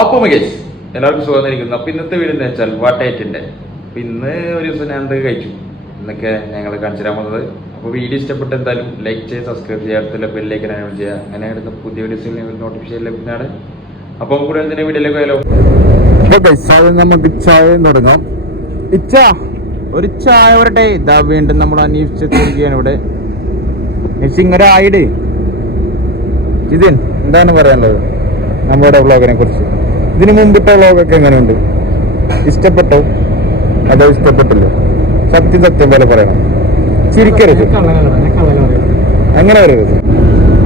അപ്പോൾ മകേഷ് എല്ലാവർക്കും സുഖമായിരിക്കുന്നു. അപ്പോൾ ഇന്നത്തെ വീട് എന്താ വെച്ചാൽ വാട്ടേറ്റിൻ്റെ. അപ്പോൾ ഇന്ന് ഒരു ദിവസം ഞാൻ എന്തൊക്കെ കഴിച്ചു എന്നൊക്കെ ഞങ്ങൾ കാണിച്ചു തരാൻ പോകുന്നത്. അപ്പോൾ വീഡിയോ ഇഷ്ടപ്പെട്ട് എന്തായാലും ലൈക്ക് ചെയ്യുക, സബ്സ്ക്രൈബ് ചെയ്യുക, അടുത്തുള്ള ബെല്ലേക്ക് എനേബിൾ ചെയ്യുക. അങ്ങനെ എടുത്ത പുതിയ വീഡിയോസിൽ നോട്ടിഫിക്കേഷൻ ലഭിക്കുന്നതാണ്. അപ്പോൾ കൂടെ എന്തിനാ വീഡിയോയിലേക്ക് പോയാലോ. അപ്പോൾ നമുക്ക് ചായ തുടങ്ങാം. ഇച്ച ഒരു ചായ വരട്ടെ. ഇതാ വീണ്ടും നമ്മൾ അന്വേഷിച്ചിരിക്കുകയാണ് ഇവിടെ. നിശ്ചിങ്ങരായിട് ഇതിൻ എന്താണ് പറയാനുള്ളത് നമ്മുടെ വ്ളോഗിനെ കുറിച്ച്? ഇതിനു മുമ്പിട്ട വ്ളോഗൊക്കെ എങ്ങനെയുണ്ട്? ഇഷ്ടപ്പെട്ടോ അതോ ഇഷ്ടപ്പെട്ടില്ലോ? സത്യം പോലെ പറയണം, ചിരിക്കരുത്, അങ്ങനെ വരരുത്.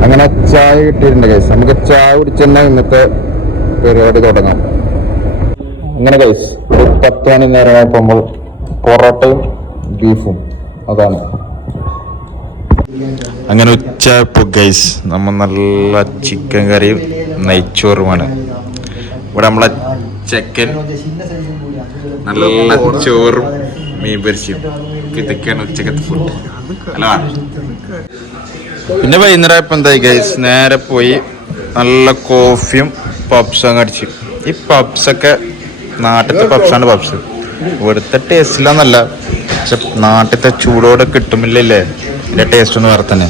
അങ്ങനെ ചായ കിട്ടിയിട്ടുണ്ട് ഗൈസ്. നമുക്ക് ചായ കുടിച്ച് തന്നെ ഇന്നത്തെ പരിപാടി തുടങ്ങാം. അങ്ങനെ ഗൈസ് ഒരു 10 മണി നേരമാകുമ്പോൾ പൊറോട്ടയും ബീഫും അതാണ്. അങ്ങനെ ഉച്ചപ്പോ ഗൈസ് നമ്മ നല്ല ചിക്കൻ കറിയും നെയ്ച്ചോറുമാണ്. ഇവിടെ നമ്മളെ ചിക്കൻ നല്ല ചോറും മീൻ പൊരിച്ചും ഇതൊക്കെയാണ് ഉച്ചക്കത്തെ ഫുഡ് അല്ല. പിന്നെ വൈകുന്നേരം ഇപ്പൊ എന്തായി ഗൈസ്, നേരെ പോയി നല്ല കോഫിയും പപ്സും അടിച്ചു. ഈ പപ്സൊക്കെ നാട്ടിലത്തെ പപ്സാണ് പപ്സ്. ഇവിടുത്തെ ടേസ്റ്റിലാന്നല്ല, പക്ഷെ നാട്ടിലത്തെ ചൂടോടെ കിട്ടുമില്ലല്ലേ ഇതിന്റെ ടേസ്റ്റ് ഒന്ന് വേറെ തന്നെ.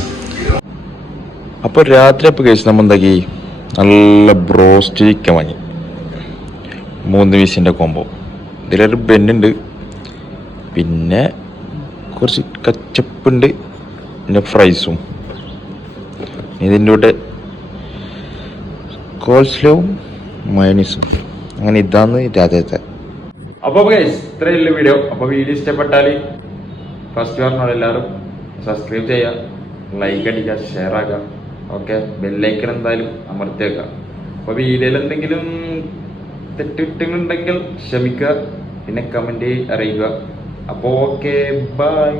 അപ്പോൾ രാത്രി അപ്പോൾ കഴിച്ച് നമ്മൾ എന്താക്കി, നല്ല ബ്രോസ്റ്റ് ചിക്കൻ വാങ്ങി 3 പീസിൻ്റെ കോംബോ. ഇതിലൊരു ബെന്നുണ്ട്, പിന്നെ കുറച്ച് കച്ചപ്പുണ്ട്, പിന്നെ ഫ്രൈസും, ഇതിൻ്റെ കൂടെ കോൾസ്ലോവും മയണീസും. അങ്ങനെ ഇതാണ് രാത്രിത്തെ. അപ്പോൾ ഇത്രയുള്ള വീഡിയോ. അപ്പോൾ വീഡിയോ ഇഷ്ടപ്പെട്ടാൽ ഫസ്റ്റ് പറഞ്ഞോളൂ എല്ലാവരും സബ്സ്ക്രൈബ് ചെയ്യുക, ലൈക്ക് അടിക്കുക, ഷെയർ ആക്കുക. ഓക്കെ, ബെല്ലൈക്കൺ എന്തായാലും അമർത്തിയേക്കുക. അപ്പോൾ വീഡിയോയിൽ എന്തെങ്കിലും തെറ്റുകുറ്റങ്ങളുണ്ടെങ്കിൽ ക്ഷമിക്കുക, പിന്നെ കമൻറ്റ് അറിയിക്കുക. അപ്പോൾ ഓക്കെ, ബൈ.